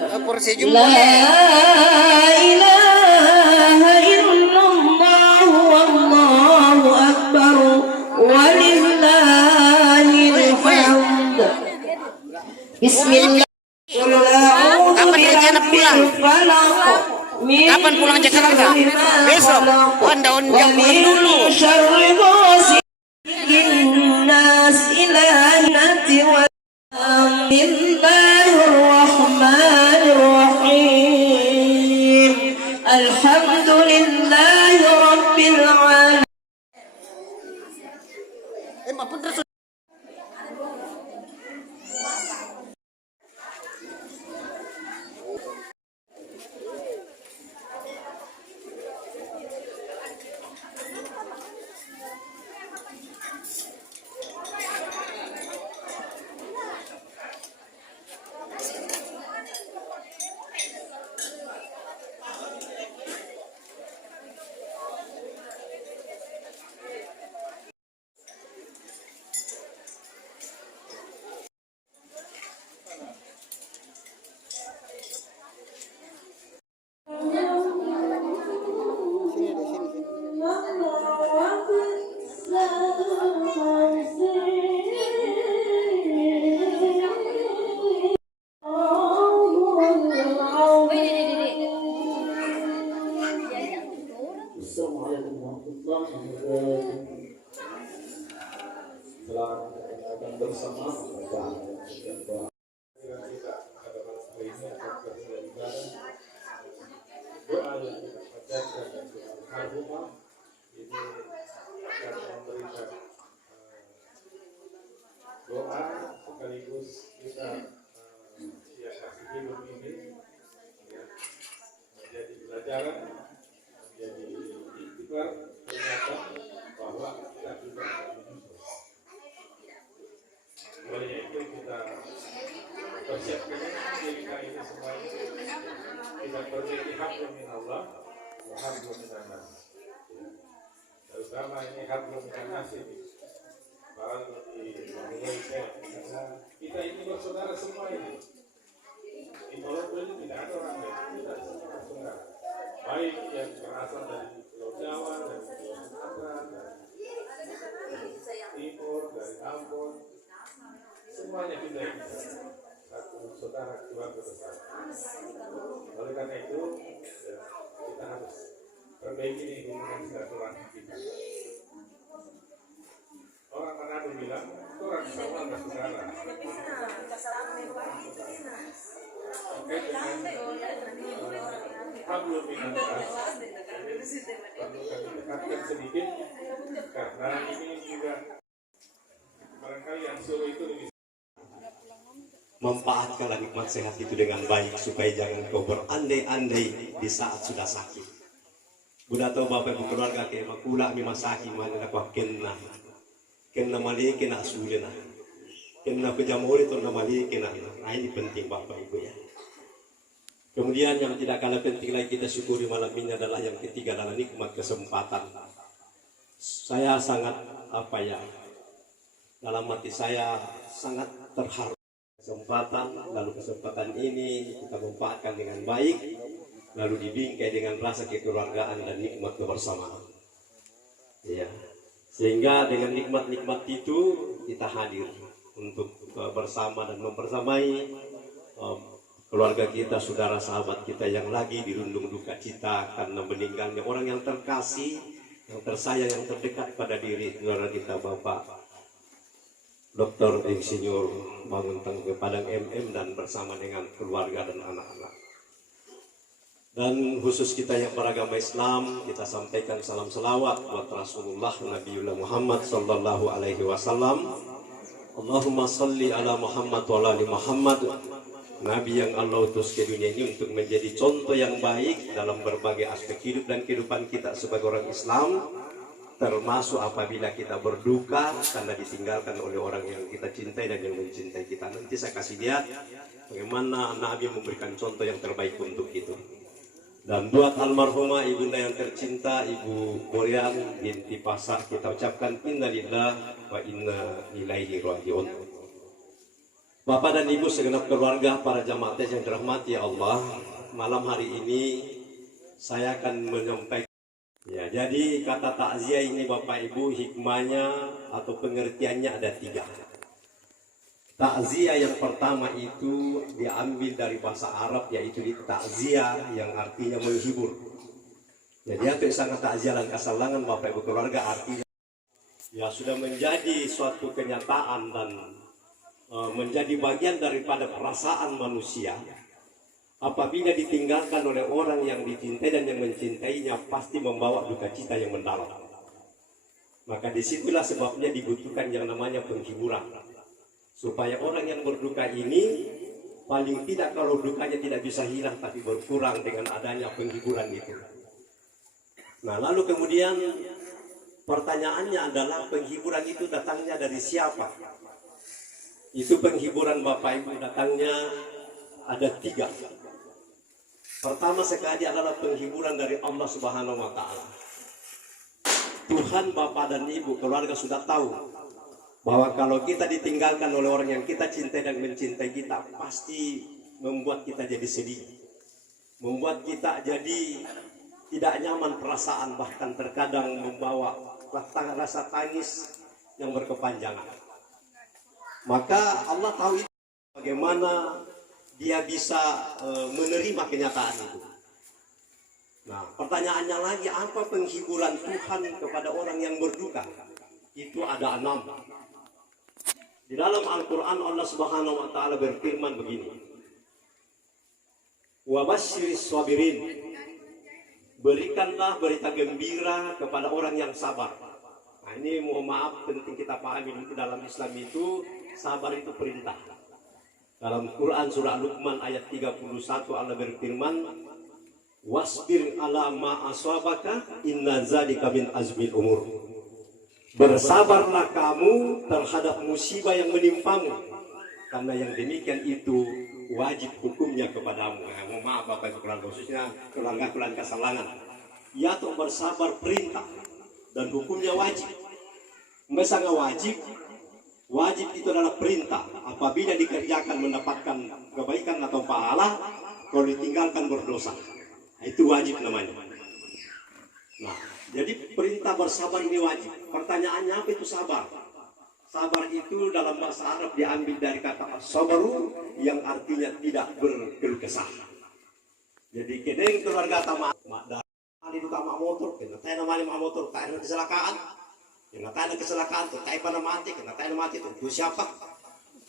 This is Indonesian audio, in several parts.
Persijum La boleh. ilaha illallah wallahu akbar walillahil hamd. Bismillah. Kapan rencana pulang? Kapan pulang Jakarta? Besok. Daun jam pulang dulu. Bismillahirrahmanirrahim. Alhamdulillahi rabbil alamin. Mampun terus. Assalamualaikum warahmatullahi wabarakatuh. Selamat datang bersama kita pada malam hari ini akan kita doa yang kita bacakan dan doa al-Harumah ini akan memberikan doa sekaligus kita siasati hidup ini ya, menjadi pelajaran, menjadi ikhtiar ternyata bahwa kita juga akan menyusul. Oleh itu kita persiapkan diri kita ini semuanya. Kita perbaiki hablum min Allah wa hablum minan nas. Terutama ini hablum minan nas ini baru dimulai karena kita ini bersaudara semua ini. Di Maluku ini tidak ada orang lain, kita semua saudara. Baik yang berasal dari Pulau Jawa, dari Pulau Sumatera, dari Timur, dari Ambon, semuanya kita ini satu saudara keluarga besar. Oleh karena itu ya, kita harus perbaiki hubungan silaturahmi kita. Orang Manado bilang orang sama bersaudara. Oke, hablum minan nas perlu kami dekatkan sedikit karena ini juga barangkali yang suruh itu lebih memanfaatkanlah nikmat sehat itu dengan baik supaya jangan kau berandai-andai di saat sudah sakit. Budak tahu bapak ibu keluarga ke makula mi masaki mana nak kenna mali kena sulena kenna pejamuri tu nama mali kena. Nah, ini penting bapak ibu ya. Kemudian yang tidak kalah penting lagi kita syukuri malam ini adalah yang ketiga adalah nikmat kesempatan. Saya sangat dalam hati saya sangat terharu kesempatan, lalu kesempatan ini kita manfaatkan dengan baik, lalu dibingkai dengan rasa kekeluargaan dan nikmat kebersamaan. Ya, sehingga dengan nikmat-nikmat itu kita hadir untuk bersama dan mempersamai keluarga kita, saudara sahabat kita yang lagi dirundung duka cita karena meninggalnya orang yang terkasih, yang tersayang, yang terdekat pada diri saudara kita Bapak Dr. Insinyur Bangun Tengku Padang MM dan bersama dengan keluarga dan anak-anak. Dan khusus kita yang beragama Islam, kita sampaikan salam selawat buat Rasulullah Nabiullah Muhammad sallallahu alaihi wasallam. Allahumma salli ala Muhammad wa ala ali Muhammad. Nabi yang Allah utus ke dunia ini untuk menjadi contoh yang baik dalam berbagai aspek hidup dan kehidupan kita sebagai orang Islam, termasuk apabila kita berduka karena ditinggalkan oleh orang yang kita cintai dan yang mencintai kita. Nanti saya kasih lihat bagaimana Nabi memberikan contoh yang terbaik untuk itu. Dan buat almarhumah ibunda yang tercinta Ibu Boyan binti Pasar, kita ucapkan innalillahi wa inna ilaihi raji'un. Bapak dan Ibu segenap keluarga, para jamaah yang dirahmati Allah, malam hari ini saya akan menyampaikan. Ya, jadi kata takziah ini Bapak Ibu, hikmahnya atau pengertiannya ada 3. Takziah yang pertama itu diambil dari bahasa Arab, yaitu takziah yang artinya menghibur. Jadi apa yang sangat takziah dan kesalangan Bapak Ibu keluarga artinya ya sudah menjadi suatu kenyataan dan menjadi bagian daripada perasaan manusia. Apabila ditinggalkan oleh orang yang dicintai dan yang mencintainya, pasti membawa duka cita yang mendalam. Maka disitulah sebabnya dibutuhkan yang namanya penghiburan, supaya orang yang berduka ini paling tidak, kalau dukanya tidak bisa hilang tapi berkurang dengan adanya penghiburan itu. Nah, lalu kemudian pertanyaannya adalah penghiburan itu datangnya dari siapa? Itu penghiburan Bapak Ibu datangnya ada 3. Pertama sekali adalah penghiburan dari Allah Subhanahu wa Ta'ala. Tuhan, Bapak dan Ibu keluarga sudah tahu bahwa kalau kita ditinggalkan oleh orang yang kita cintai dan mencintai kita, pasti membuat kita jadi sedih, membuat kita jadi tidak nyaman perasaan, bahkan terkadang membawa rasa tangis yang berkepanjangan. Maka Allah tahu itu, bagaimana dia bisa menerima kenyataan itu. Nah, pertanyaannya lagi, apa penghiburan Tuhan kepada orang yang berduka? Itu ada 6. Di dalam Al-Quran Allah Subhanahu wa Ta'ala berfirman begini, wa basyiris sabirin, berikanlah berita gembira kepada orang yang sabar. Nah, ini mohon maaf, penting kita pahami dulu, dalam Islam itu sabar itu perintah. Dalam Quran surah Luqman ayat 31 Allah berfirman, wasbir ala ma aswabaka inna zalika min azmil umur. Bersabarlah kamu terhadap musibah yang menimpamu, karena yang demikian itu wajib hukumnya kepadamu. Nah, mohon maaf Bapak Ibu keluarga, khususnya keluarga kesalangan. Ya, tuh bersabar perintah dan hukumnya wajib. Misalnya wajib itu adalah perintah. Apabila dikerjakan mendapatkan kebaikan atau pahala, kalau ditinggalkan berdosa. Nah, itu wajib namanya. Nah, jadi perintah bersabar ini wajib. Pertanyaannya apa itu sabar? Sabar itu dalam bahasa Arab diambil dari kata as-sabru yang artinya tidak berkeluh kesah. Jadi kedeng keluarga tamak itu tamak motor, kena tahu nama motor, tahu kecelakaan. Kena tahu kecelakaan, tahu pada mati, kena tahu mati itu siapa?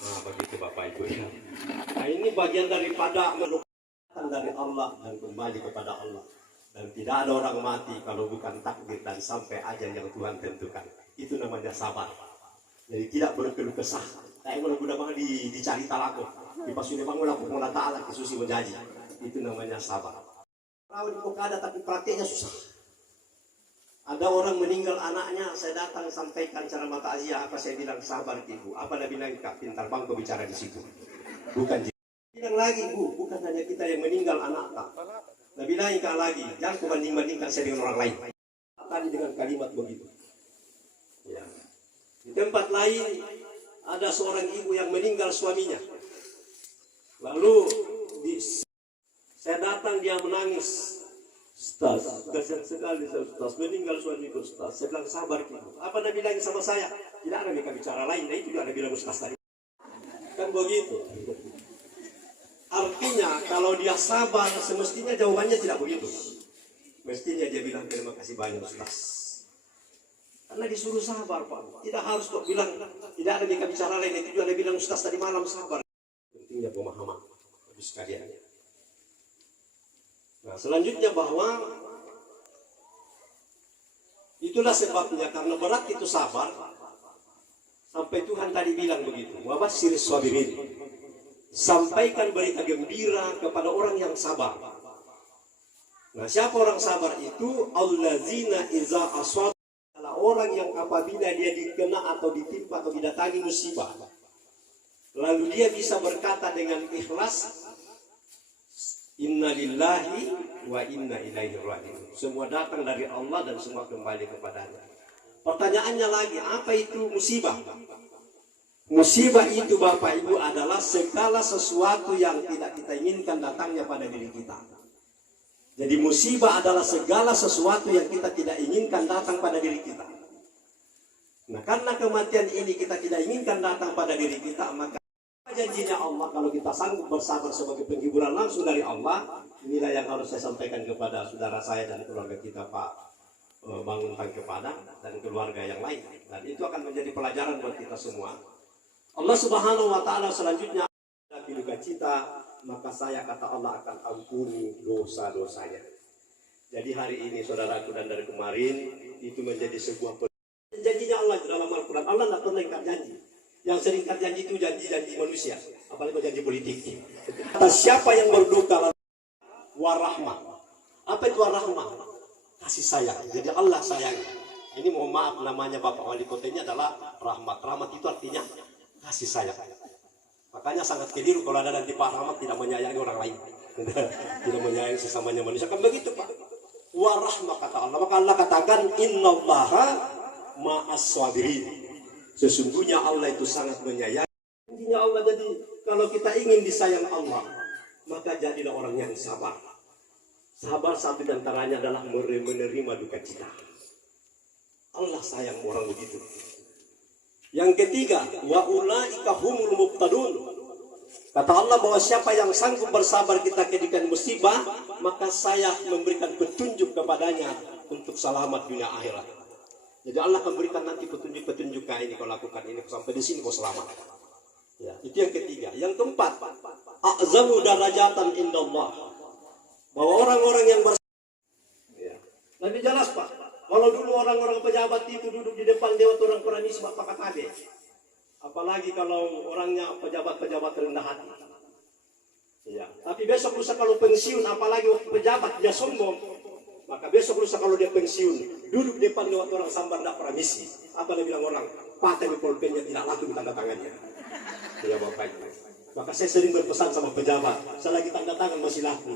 Nah, begitu Bapak Ibu. Nah, ini bagian daripada melupakan dari Allah dan kembali kepada Allah. Dan tidak ada orang mati kalau bukan takdir dan sampai ajal yang Tuhan tentukan. Itu namanya sabar. Jadi tidak berkeluh kesah. Kayak mudah banget dicari talaku. Di pasune bangun aku mula ta'ala kesusi menjanji. Itu namanya sabar. Kalau di muka ada tapi prakteknya susah. Ada orang meninggal anaknya, saya datang sampaikan ceramah takziah, apa saya bilang sabar ibu. Apa dia bilang, Kak, pintar bang kau bicara di situ. Bukan bilang lagi bu, bukan hanya kita yang meninggal anak tak. Nah, bilang Kak lagi, jangan kau banding-bandingkan saya dengan orang lain. Tadi dengan kalimat begitu. Ya. Di tempat lain ada seorang ibu yang meninggal suaminya. Lalu saya datang, dia menangis. Ustaz, kasihan sekali Ustaz, meninggal suamiku Ustaz. Saya bilang sabar ibu. Apa dia bilang sama saya? Tidak ada mereka bicara lain. Nah, itu dia ada bilang Ustaz tadi. Kan begitu. Artinya kalau dia sabar, semestinya jawabannya tidak begitu. Mestinya dia bilang terima kasih banyak Ustaz. Karena disuruh sabar Pak. Tidak harus kok bilang tidak ada mereka bicara lain. Itu juga dia bilang Ustaz tadi malam sabar. Pentingnya pemahaman. Habis sekalian. Nah, selanjutnya bahwa itulah sebabnya karena berat itu sabar. Sampai Tuhan tadi bilang begitu. Wa basyiris sabirin. Sampaikan berita gembira kepada orang yang sabar. Nah, siapa orang sabar itu? Allazina iza aswab, adalah orang yang apabila dia dikena atau ditimpa atau didatangi musibah, lalu dia bisa berkata dengan ikhlas, Inna lillahi wa inna ilaihi raji'un. Semua datang dari Allah dan semua kembali kepadanya. Pertanyaannya lagi, apa itu musibah? Musibah itu Bapak Ibu adalah segala sesuatu yang tidak kita inginkan datangnya pada diri kita. Jadi musibah adalah segala sesuatu yang kita tidak inginkan datang pada diri kita. Nah, karena kematian ini kita tidak inginkan datang pada diri kita, maka janjinya Allah kalau kita sanggup bersabar sebagai penghiburan langsung dari Allah. Inilah yang harus saya sampaikan kepada saudara saya dan keluarga kita, Pak Bangun Tangke Padang dan keluarga yang lain. Dan itu akan menjadi pelajaran buat kita semua. Allah Subhanahu wa Ta'ala selanjutnya ada duka cita, maka saya kata Allah akan ampuni dosa-dosanya. Jadi hari ini saudaraku dan dari kemarin itu menjadi sebuah janjinya Allah dalam Al-Quran. Allah tidak pernah ingkar janji. Yang sering ingkar janji itu janji-janji manusia, apalagi janji politik. Kata siapa yang berduka warahmah. Apa itu warahmah? Kasih sayang. Jadi Allah sayang. Ini mohon maaf namanya Bapak Wali Kota ini adalah rahmat. Rahmat itu artinya kasih sayang. Makanya sangat keliru kalau ada nanti Pak Rahmat tidak menyayangi orang lain. Tidak menyayangi sesamanya manusia. Kan begitu Pak. Warahmah kata Allah. Maka Allah katakan innallaha ma'as-sabirin. Sesungguhnya Allah itu sangat menyayangi. Intinya Allah jadi kalau kita ingin disayang Allah, maka jadilah orang yang sabar. Sabar satu di antaranya adalah menerima duka cita. Allah sayang orang begitu. Yang ketiga, wa ulaika humul muqtadun. Kata Allah bahwa siapa yang sanggup bersabar kita ketika musibah, maka saya memberikan petunjuk kepadanya untuk selamat dunia akhirat. Jadi Allah akan berikan nanti petunjuk-petunjuk ini kau lakukan ini sampai di sini kau selamat. Ya, itu yang ketiga. Yang keempat, a'zamu darajatan indallah. Bahwa orang-orang yang ya. Lebih jelas Pak. Kalau dulu orang-orang pejabat itu duduk di depan dewan orang Quranis Bapak katabe. Apalagi kalau orangnya pejabat-pejabat rendah hati. Ya. Tapi besok lusa kalau pensiun, apalagi waktu pejabat dia sombong, maka besok lusa kalau dia pensiun, duduk di depan dewan orang sambar tidak pernah misi. Apa dia bilang orang? Pakai pulpennya tidak laku tanda tangannya. Ya Bapak. Maka saya sering berpesan sama pejabat, selagi tanda tangan masih laku,